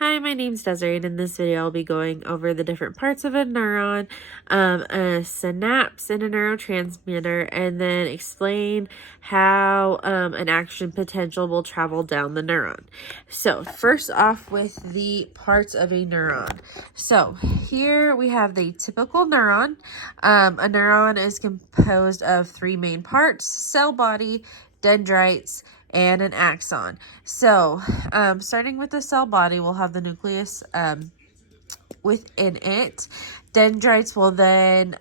Hi, my name's Desiree, and in this video I'll be going over the different parts of a neuron, a synapse and a neurotransmitter, and then explain how an action potential will travel down the neuron. So first off with the parts of a neuron. So here we have the typical neuron. A neuron is composed of three main parts: cell body, dendrites, and an axon. So starting with the cell body, we'll have the nucleus within it. Dendrites will then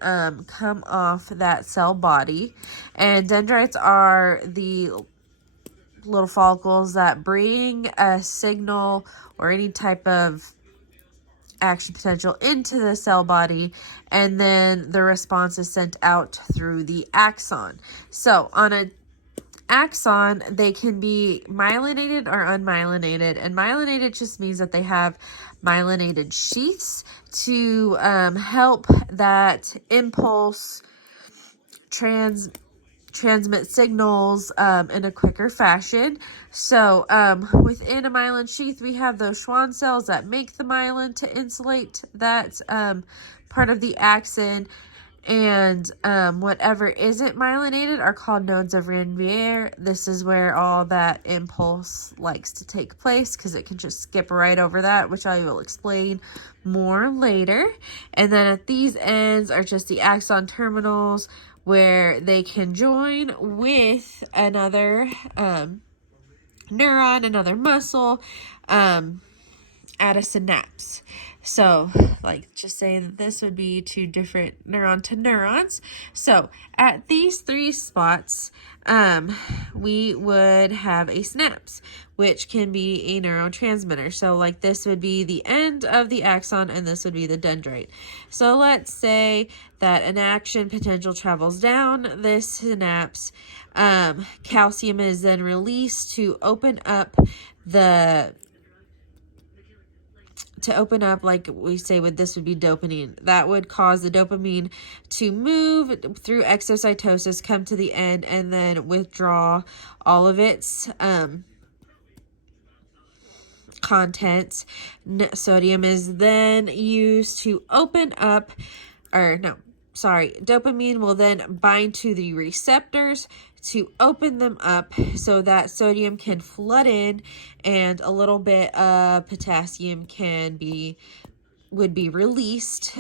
come off that cell body, and dendrites are the little follicles that bring a signal or any type of action potential into the cell body, and then the response is sent out through the axon. So on a axon, they can be myelinated or unmyelinated, and myelinated just means that they have myelinated sheaths to help that impulse transmit signals in a quicker fashion. So within a myelin sheath, we have those Schwann cells that make the myelin to insulate that part of the axon. And whatever isn't myelinated are called nodes of Ranvier. This is where all that impulse likes to take place because it can just skip right over that, which I will explain more later. And then at these ends are just the axon terminals where they can join with another neuron, another muscle, at a synapse. So like just saying that this would be two different neuron to neurons. So at these three spots, we would have a synapse, which can be a neurotransmitter. So like this would be the end of the axon and this would be the dendrite. So let's say that an action potential travels down this synapse. Calcium is then released to open up like we say with this would be dopamine. That would cause the dopamine to move through exocytosis, come to the end, and then withdraw all of its contents. Sodium is then used to open up, dopamine will then bind to the receptors to open them up so that sodium can flood in and a little bit of potassium would be released,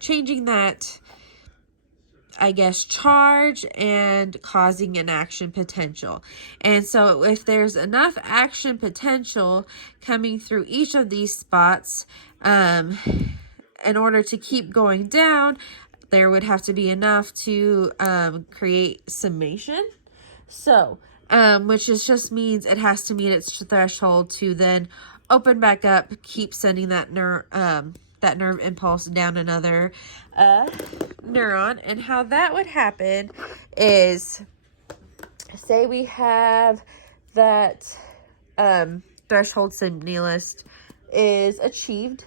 changing that, I guess, charge and causing an action potential. And so if there's enough action potential coming through each of these spots, in order to keep going down, there would have to be enough to create summation. So, which just means it has to meet its threshold to then open back up, keep sending that nerve impulse down another neuron. And how that would happen is, say we have that threshold stimulus is achieved.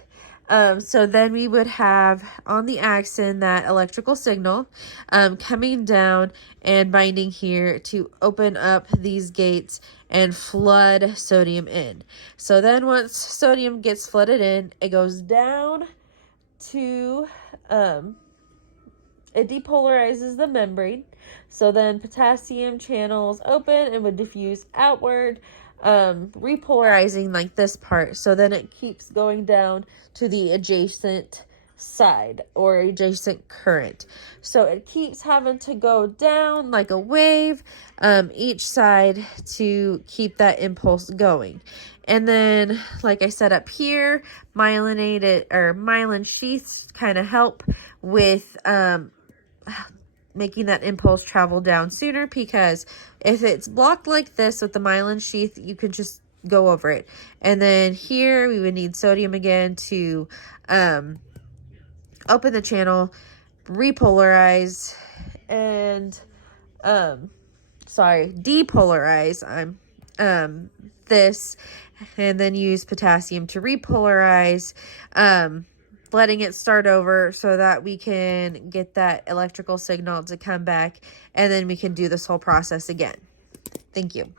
So then we would have on the axon that electrical signal coming down and binding here to open up these gates and flood sodium in. So then once sodium gets flooded in, it goes down to, it depolarizes the membrane. So then potassium channels open and would diffuse outward, repolarizing like this part. So then it keeps going down to the adjacent side or adjacent current. So it keeps having to go down like a wave, each side to keep that impulse going. And then, like I said up here, myelin sheaths kind of help with making that impulse travel down sooner, because if it's blocked like this with the myelin sheath, you can just go over it. And then here we would need sodium again to open the channel, repolarize, and depolarize this, and then use potassium to repolarize, letting it start over so that we can get that electrical signal to come back, and then we can do this whole process again. Thank you.